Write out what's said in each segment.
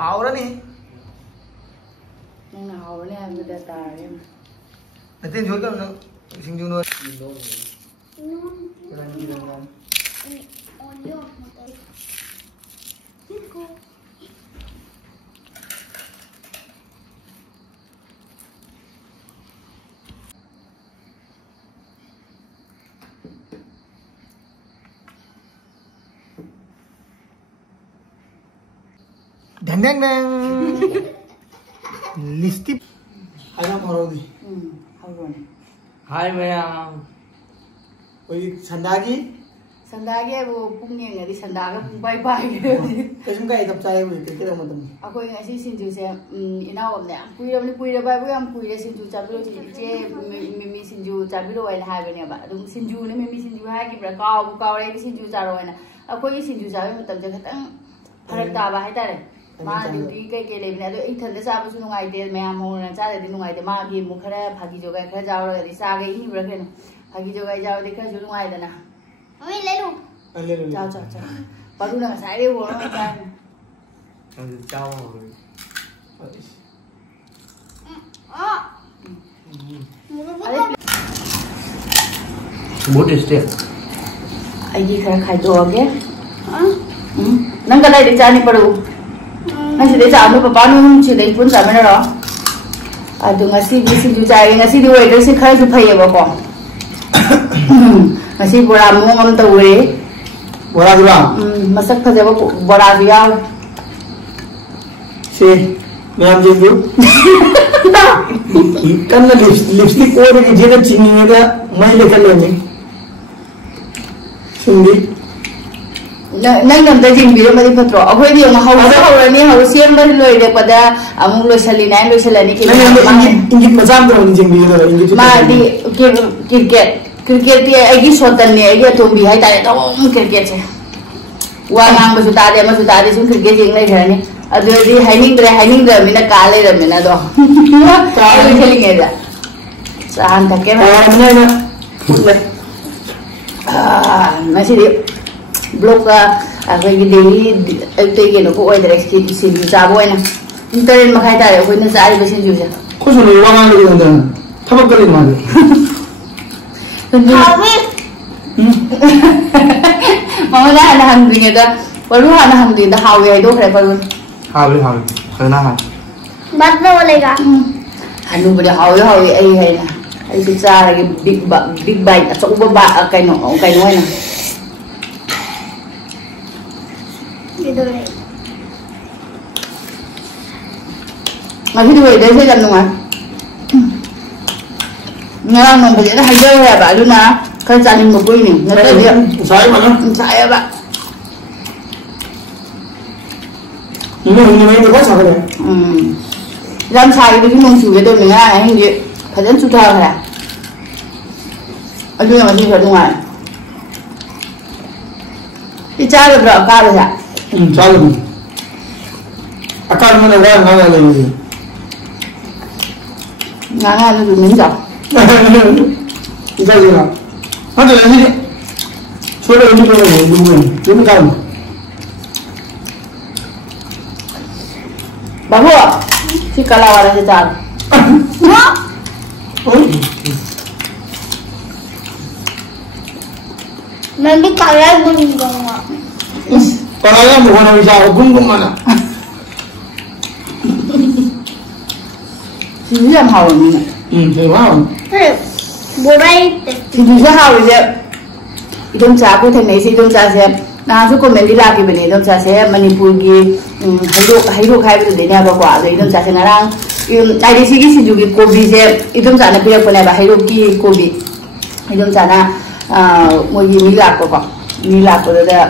हावरनी नंग हावरनी हाबदा तारे नते जोर का सिंजू नो dang dang dang listi ada marodi hai ma'am कोई संदागी वो पुंगे ngari sandaga pung bai bai कसम का तब चाहे वो के केदा मतम akoi ngasi sinju se inaw ne puira bai bu am puira sinju chabiro je mimi sinju chabiro ai ha bane ba adum sinju ne mimi sinju ha ki bra kaw re sinju charo na akoi sinju chabe matam je khatang pharak ta ba hai tare ma duty ke le bine ado ithal da sabu su nungai de mayam hona cha de nungai de ma gi mu khara phagi jogai khara jaw ra di sa ga hi bra khen phagi jogai jaw de khara su nungai da na oi le lu chao baru na sai de ho na cha chao बहुत tasty है ai di khara khai do ge nang ka dai de cha ni paru nang si de cha no papa no chi de pun sa me na ro adu ngasi bi sinju cha ge ngasi di weather se khara su phai ba ko ngasi bora mo ngam ta we बोरा गुरा masak phajaba bora bi yaw से ma'am जी दो कल lipstick और की जेना चीनी है मैं लेकर लेने सुंदी nang nam da jing bi ro ma di phatro ahoi bi ma haw ni haw sem ba loi de pada amung lo sali nai lo salani ki इंगित मजाक करो जिंग भी रो इंगित ma di cricket ti ai gi sotan ne ai gi tom bi hai ta to cricket che wa ngang ba su ta de ma su ta de sun cricket jing lai thani adu di haining dre mi na ka lai ram na do ka lai kheli nge da san ta ke na ma si di blog ka ai gi daily te ge no ko oi direct sin ju cha boy na internet ma khai ta re ko na sa ai ba sin ju ja खुश हो रहा है लोग अंदर थपक कर मार hawi mama na hana hangdu ne da paru hana hangdu da hawi ai do khare paru हावी खाना है बाद में बोलेगा hanu bade hawi ai hai na ai su cha ra big bite a chok ba kai no ai na इधर है ngi di weather se jam nungai ngarang nong bade da hayo ya ba lu na kan cha ning mo ni na ta dia सारे माना saya ba इन्हें मैं तो बहुत सारे lam sai di nong su ge do ni nga ai ngi phajan chu tha kha adu ma di pha nungai ti cha ga bra ka ba ja सारे अकाल में लगा ना लेंगे nga nó được miếng dọc इधर देखा हाँ तो ऐसे छोटे बच्चे को दूंगे तुम काम babu si kalawar aja car मैं भी काला बनूंगा kalau yang bukan bisa hukum kemana si làm hầu này thì wow बुराई thì dù sao hầu vậy đông trà của thằng này si đông trà xem na số comment đi ra cái bên này đông trà sẽ Manipur cái hay đồ khai bây giờ để nhà bà quả rồi đông trà sẽ ngarang ai đi si cái si dù cái Kobe sẽ đông trà này bây giờ này bà hay đồ cái Kobe đông trà na mỗi cái mỹ lạc của quả ni la ko da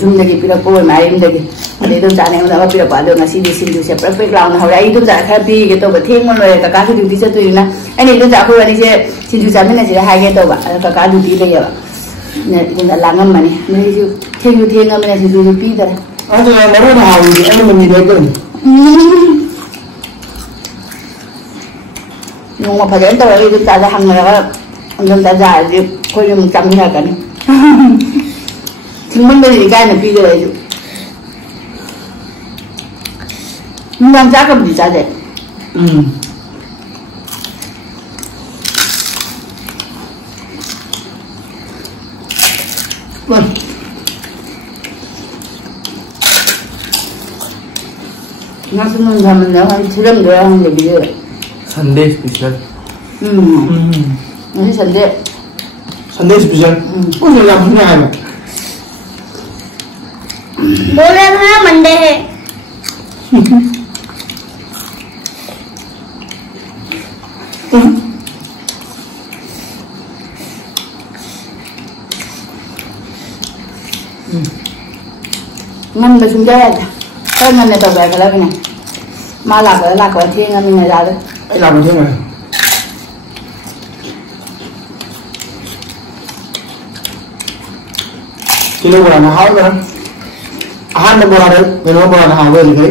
jum ne gi pira ko ma rim de gi ade dum ja ne ma pira pa do nga si di sin du se perfect round ha ra I dum ja kha pi ge to ba thing mon le ka ka du ti se tu na ani dum ja ko ni se sin du ja ne se ha ge to ba ka du ti le ya ba ne dum la ngam ma ni ne ju thing ngam ne se du pi da ada yang baru dah hawi ini menyediakan nhưng mà phải đến tao đi ta ra hàng là dum ta ja di ko yum cham ni ha ka ni mình bây giờ cái này bây giờ 누랑 작은 비자대. 맛있는 사람은 내가 지금 내가 한 얘기지. Sunday special. 맛이 산대. Sunday special. Ủa làm thế này mà. बोले ना Monday है Ngâm là chúng ta cái ngâm này tao về cái này mà là cái thiên ngâm này ra đấy. Anh làm thế này. Kilo bola na hao na. Ahan na bola đấy, cái nó bola na hao về cái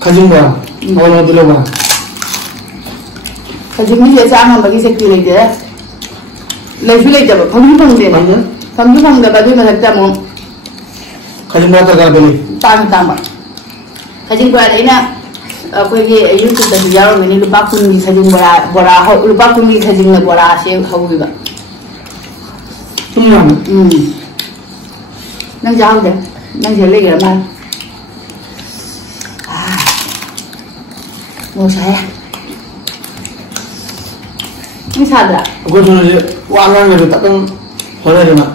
khajing bola. Bola kilo bola. Cái gì mới sang mà cái gì lấy đấy. Lấy lấy cho không để mà không để bà đi mà thật ra muốn Khajing bola ta cái này. tăng mà. Cái gì bola đấy nè. Cái gì YouTube đã giao rồi nên lúc bác kun đi cái gì bola lúc bác kun đi cái gì là bola sẽ hậu bị bà. Làm. Nâng giao đấy, nâng dưới lấy cái mà. Mua xe. Ini sadar. Aku tuh nih, warna nih tak kan, boleh deh nak.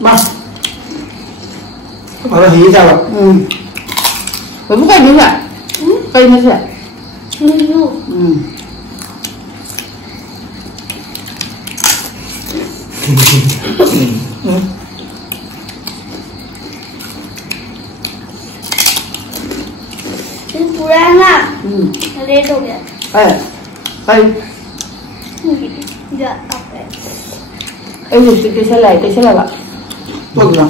Mas, kalau hiu sao? Vậy bút cây như vậy? Cây như vậy? New पूरा है ना red हो गया cây जा okay em dùng cái xe này bạn Bagus lah.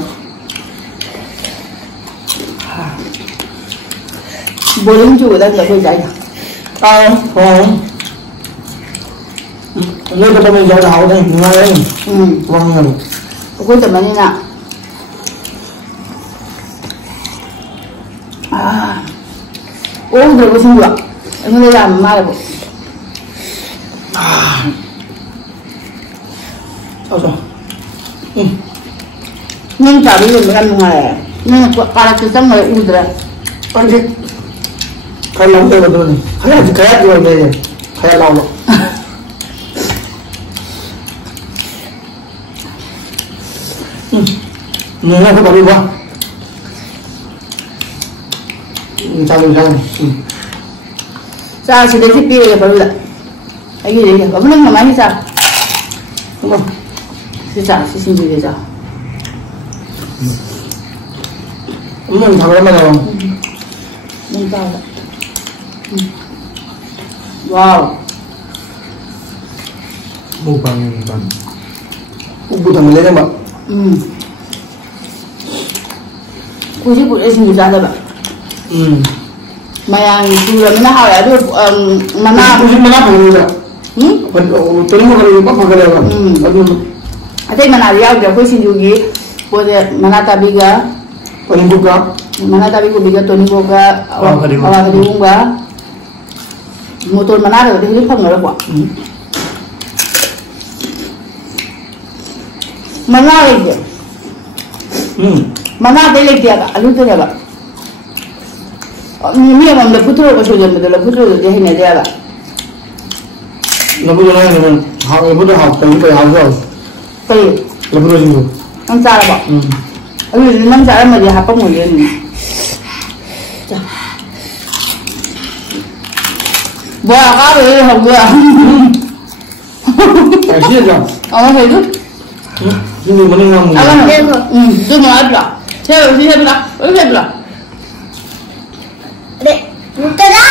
boleh juga dah tak boleh jalan Không. Ini kita main jauh nih, mulai. Uangnya. aku teman ni nak uống được không được em đi làm mai là bộ Sao sao? nhưng chả bây giờ mới ăn ngoài nhưng para kita mau udah Pergi. Kayak lampu betul nih. Kayak jual dia. Kayak lampu. Nunggu aku baru bah. Jalan. sao chỉ đến thích bia baru lah cái gì đấy kamu nang mana sih Come on. si sini dia sah Thằng em nào? nang tahu wow Bukan. Ubu thằng mình lên em ạ. aku sih boleh sini saja pak Mayang itu mana hal ya tu mana Aku sih mana pun juga. Terima kasih Pak Pakai apa? Aduh. Ada mana dia udah aku sini juga boleh mana tapi ga Paling buka. mana tapi aku biga Tony boga awak tadi bunga motor mana ada di sini pun ada kuat mana lagi mana ada lagi apa alu tu apa ini yang mana putro kau sudah betul putro dia hanya dia apa Lepas jalan dengan hal ibu dah hal, tapi kayak hal tu. kau Lepas itu. nang cara apa alu nang cara macam apa mungkin ni buat apa ni hamba Kasih aja. awak itu Ini mana yang mau? awak tu mau apa saya berapa अरे रुको जा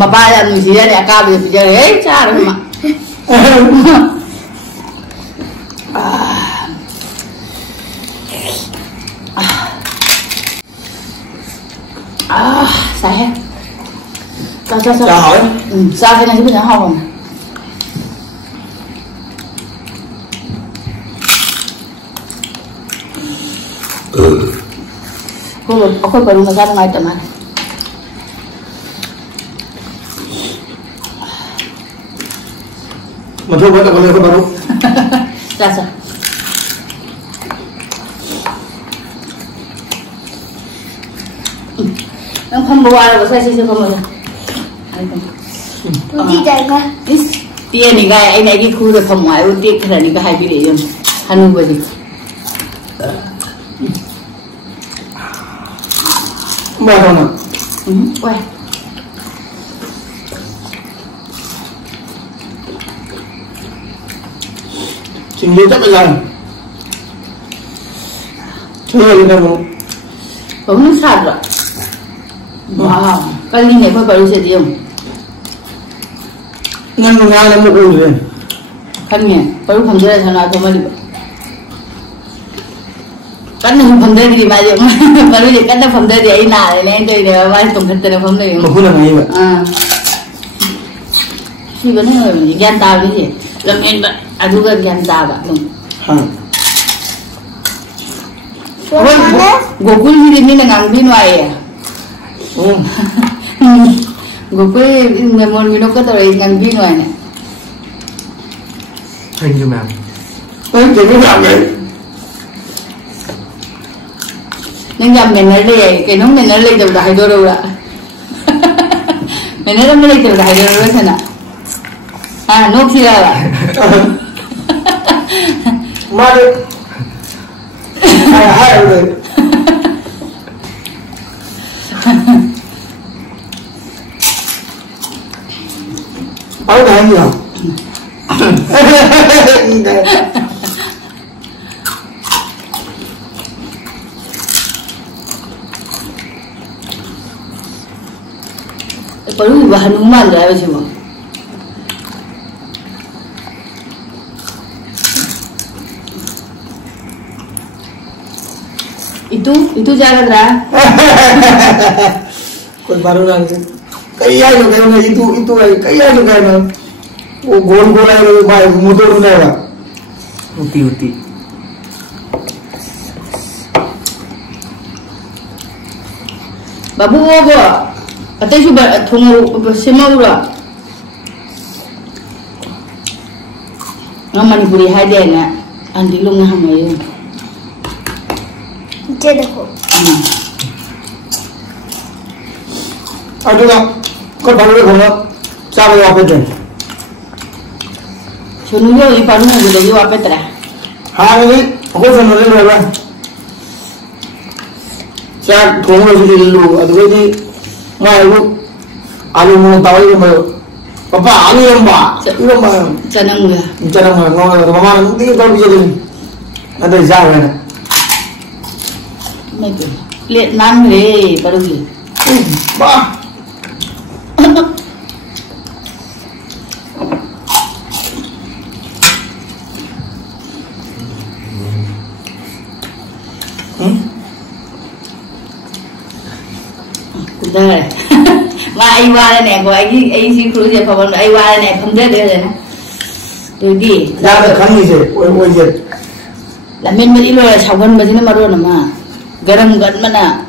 Mapaya misiya ni akabi pijare cara ma. Saya. Sao. Chào hỏi. Sao cái này chúng mình học rồi. Aku baru masak dengan teman. Macam apa kalau aku baru? Rasa. Yang pembawa apa saya sih pembawa. Uji jaga. Dia ni gaya ini lagi kuda pembawa. Uji kerana ni gaya bila yang hanu beri. Mana? Wah. Singgi tak berjalan. Cuma ini kamu. Kamu sadar? Wow. Kali ni apa baru saja yang. Ngan ngan nak urus. Kami baru pemjara sana atau mana? Kan pemjara di mana? Baru je kan pemjara di mana? Ni tu dia mana tunggu terus pemjara yang. Kau nak ni apa? Si benar ni gian tahu ni. Lama aduh kan gian tahu tak? Gokul ni dengan binway. Gokul memang binok tu orang dengan binway ni. Thank you, ma'am. Jadi apa? Neng jam menelai, kenapa menelai tu dah hidup orang. Menelai tu dah hidup orang sana. Nok sila lah. Mari. Hai. Aku dah ni lah. Perlu bahan rumah dah macam. Itu jaga dah. Kau baru lagi. Kaya itu lagi. Kaya juga ni. Oh gol lagi baik motor ni lah. Uti. Babu apa? Atau cuba tunggu semua orang. Nama ni boleh hadir nak. Andi long nak hamil. Jadi aku. Aduh tak. Kau baru lagi siapa yang apa tu? Sunyo iparu mo boleh jawab apa terah? Hari ni aku sunyo ni berapa? Saya tunggu lagi dulu. Aduh ni. Malu, alu mau tahu ni malu. Papa, alu yang ba, itu ba. Canang dia. Canang mana? Ngau, mama nanti kau bisa ni. Ada jalan. Macam, plate nam le, baru ni. Ba. Dah. Mak ayah wala ni, aku ayah si kru je pun ayah wala ni, pun dah dah. Jadi. Dah kan ni je, je. Lamin beli lo, sawan baju ni maru nama. Garam gat mana?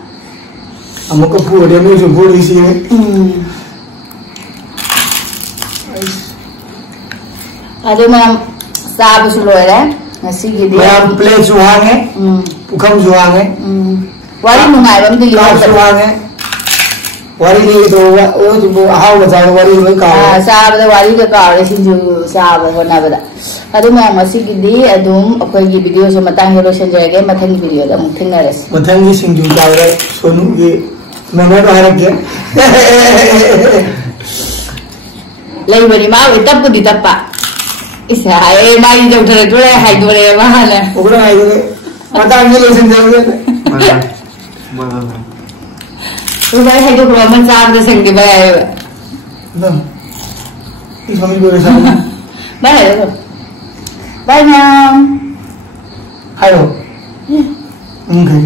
Amu kapur dia ni sebur di sini. Ada macam sabu suluh lah. Nasi gede. Macam plate suhang pukam suhang Wari mungai, bam tu kau suhang wari ni itu, oh tu ahau macam wari ni kau. Sabu tu wari tu kau, lesinju sabu kena pada. Ada macam nasi gede, adum, aku lagi video so matang hero senjaya, matang video dah mungkin naras. Matang ni sinju kau dah, sonu ke, mana tu harap dia. Lagi beri mau, itap tu ditap pak. Isa, mai jauh terus tu le, hai tu le, mahal le. Orang hai tu le, matang ni le senjaya. Mana? Udah hai tu kalau mencari tu sengdi bayar. Nah, ini kami boleh sama. Bayar tu. Bye now. Ayo. Okay.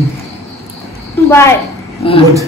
Bye. Good.